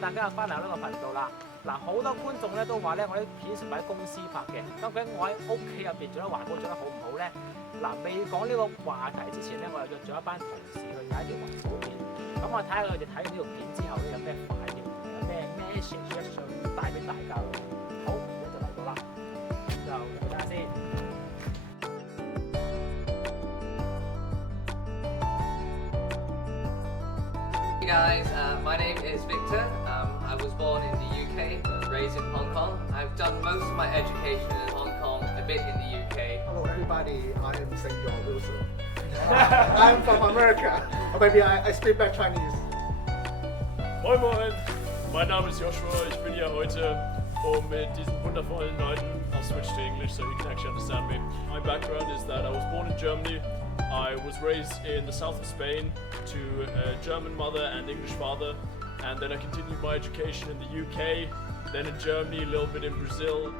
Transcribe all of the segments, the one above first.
大家又翻嚟呢個頻道啦。嗱，好多觀眾咧都話咧，我啲片全部喺公司拍嘅，究竟我喺屋企入邊做得環保做得好唔好咧？嗱，未講呢個話題之前咧，我又約咗一班同事去睇一條環保片。咁我睇下佢哋睇完呢條片之後咧有咩反應，有咩 message 想帶俾大家咯。好，咁就嚟到啦，就睇下先。Hey guys, my name is Victor. I was born in the UK, but raised in Hong Kong. I've done most of my education in Hong Kong, a bit in the UK. Hello everybody, I am Senor Wilson. I'm from America. Maybe I speak back Chinese. Moin Moin, mein Name ist Joshua. Ich bin hier heute, um mit diesen wundervollen Leuten, I'll switch to English so you can actually understand me. My background is that I was born in Germany. I was raised in the south of Spain to a German mother and English father, and then I continued my education in the UK, then in Germany, a little bit in Brazil.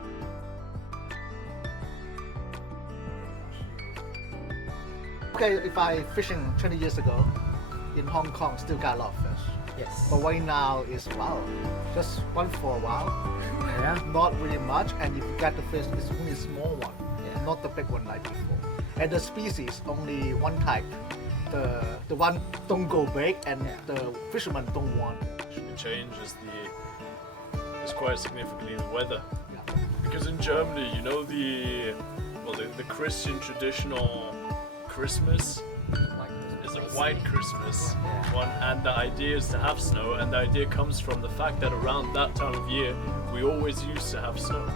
Okay, if I fishing 20 years ago in Hong Kong, still got a lot of fish. Yes. But right now is wow, just one for a while. Yeah. Not really much, and if you get the fish, it's only a small one, Yeah. not the big one like before. And the species only one type. The one don't go big, and the fishermen don't want. The change is quite significantly the weather. Yeah. Because in Germany, you know the Christian traditional Christmas is a white Christmas one, and the idea is to have snow, and the idea comes from the fact that around that time of year we always used to have snow.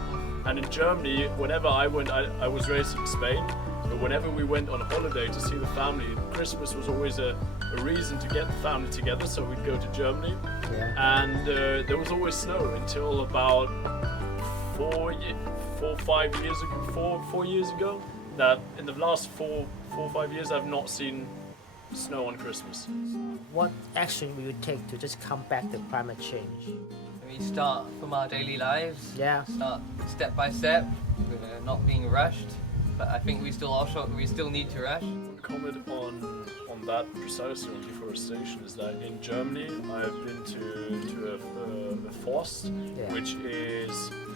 And in Germany, whenever I went, I was raised in Spain, but whenever we went on holiday to see the family, Christmas was always a reason to get the family together, so we'd go to Germany. Yeah. And there was always snow until about 4 years ago. That in the last four or 5 years I've not seen snow on Christmas. What action will you take to just combat the climate change? We start from our daily lives. Yeah. Start step by step, not being rushed. But I think we still need to rush. One comment on that precisely on deforestation is that in Germany I've been to a forest, Yeah. which is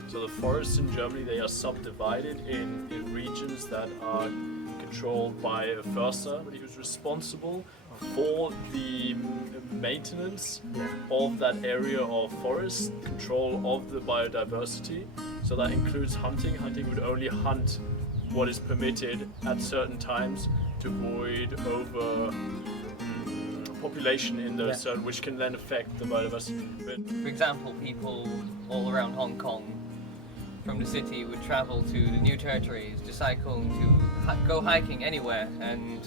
so the forests in Germany, they are subdivided in regions that are controlled by a förster, who's responsible for the maintenance of that area of forest, control of the biodiversity. So that includes hunting. Hunting would only hunt what is permitted at certain times to avoid over population in those zones, which can then affect the biodiversity. But For example, people all around Hong Kong from the city would travel to the new territories to cycle, to go hiking anywhere, and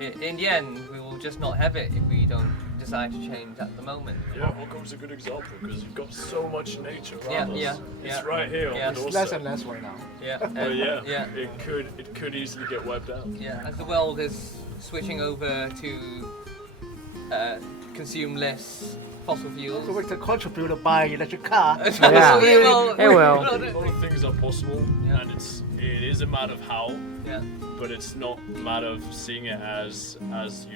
in the end we will just not have it if we don't decide to change at the moment. yeah, Hong Kong's a good example because you've got so much nature Yeah, around us. yeah, It's yeah. right here Yeah. on the It's doorstep. less and less right now. Yeah, Well, and- yeah, it could easily get wiped out. Yeah, as the world is switching over to consume less fossil fuels. So we can contribute to buy electric car. Yeah. We will- It will. A lot of things are possible, Yeah. and it is a matter of how, Yeah. but it's not a matter of seeing it as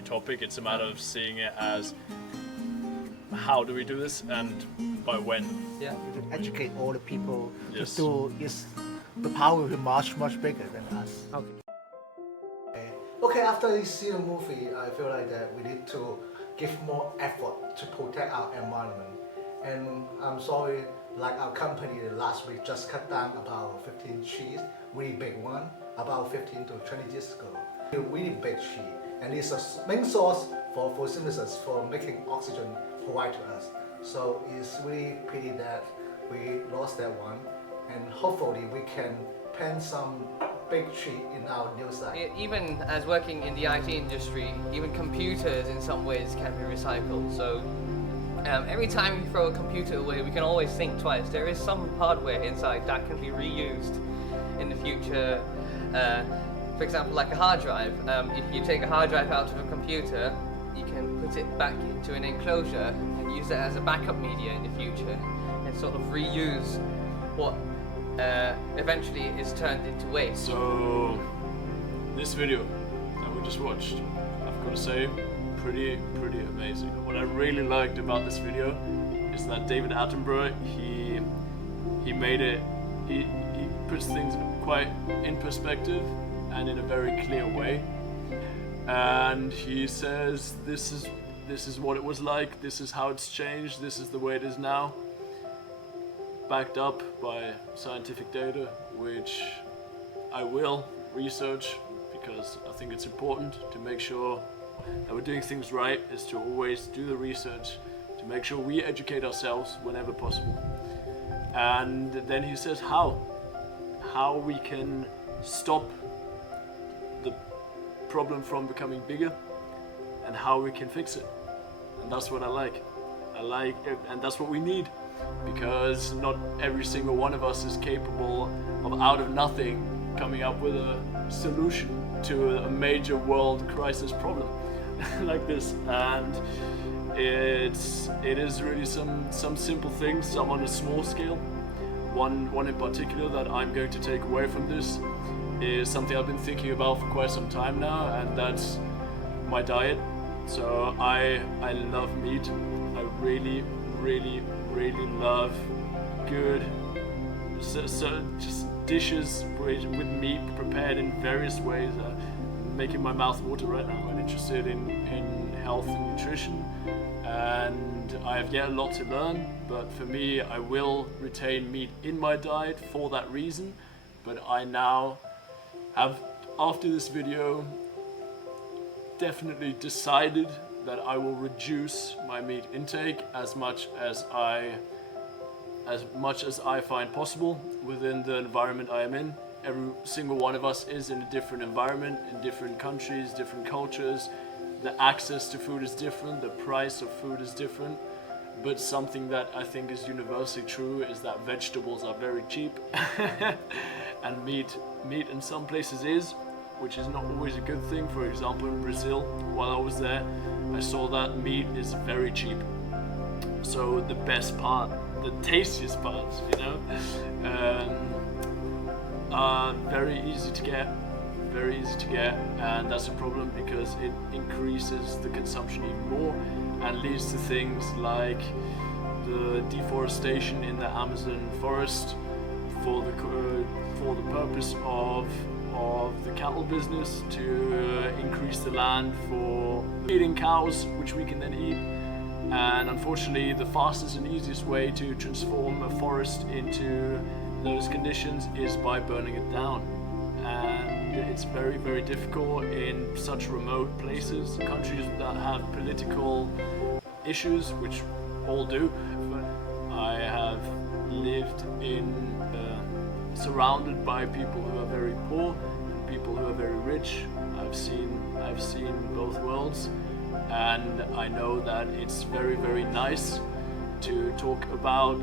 utopic. It's a matter of seeing it as how do we do this and by when. Yeah. To educate all the people Yes. to do is the power will be much bigger than us. Okay. Okay, after you see the movie, I feel like that we need to give more effort to protect our environment. And I'm sorry, like our company last week just cut down about 15 trees, really big one, about 15 to 20 years ago. A really big tree, and it's a main source for photosynthesis, for making oxygen provide to us. So it's really pity that we lost that one, and hopefully we can plant some big tree in our new site. Even as working in the IT industry, even computers in some ways can be recycled. So every time we throw a computer away, we can always think twice. There is some hardware inside that can be reused in the future. For example, like a hard drive. If you take a hard drive out of a computer, you can put it back into an enclosure and use it as a backup media in the future, and sort of reuse what eventually is turned into waste. So this video that we just watched, I've got to say, pretty amazing. What I really liked about this video is that David Attenborough, he made it, he puts things quite in perspective and in a very clear way. And he says this is what it was like, this is how it's changed, this is the way it is now, backed up by scientific data, which I will research because I think it's important to make sure that we're doing things right, is to always do the research to make sure we educate ourselves whenever possible. And then he says how we can stop the problem from becoming bigger and how we can fix it. And that's what I like it, and that's what we need, because not every single one of us is capable of out of nothing coming up with a solution to a major world crisis problem like this. And it is really some simple things, some on a small scale. One in particular that I'm going to take away from this is something I've been thinking about for quite some time now, and that's my diet. So I love meat. I really love good so just dishes with meat prepared in various ways. Making my mouth water right now. I'm interested in health and nutrition, and I have yet a lot to learn, but for me, I will retain meat in my diet for that reason. But I now have, after this video, definitely decided that I will reduce my meat intake as much as I find possible within the environment I am in. Every single one of us is in a different environment, in different countries, different cultures. The access to food is different, the price of food is different. But something that I think is universally true is that vegetables are very cheap. And meat in some places is, which is not always a good thing. For example, in Brazil, while I was there, I saw that meat is very cheap. So the best part, the tastiest parts, you know, are very easy to get, and that's a problem because it increases the consumption even more and leads to things like the deforestation in the Amazon forest for the purpose of the cattle business, to increase the land for feeding cows, which we can then eat. And unfortunately, the fastest and easiest way to transform a forest into those conditions is by burning it down. And it's very difficult in such remote places, countries that have political issues, which all do. I have lived in surrounded by people who are very poor and people who are very rich. I've seen both worlds, and I know that it's very nice to talk about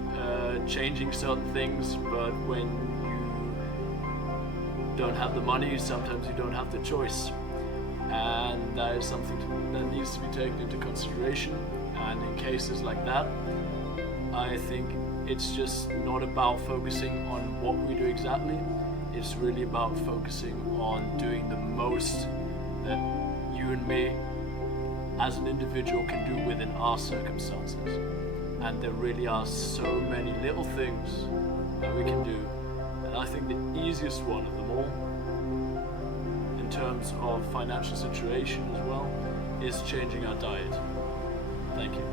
changing certain things, but when you don't have the money, sometimes you don't have the choice, and that is something that needs to be taken into consideration. And in cases like that, I think it's just not about focusing on what we do exactly, it's really about focusing on doing the most that you and me as an individual can do within our circumstances. And there really are so many little things that we can do, and I think the easiest one of them all, in terms of financial situation as well, is changing our diet. Thank you.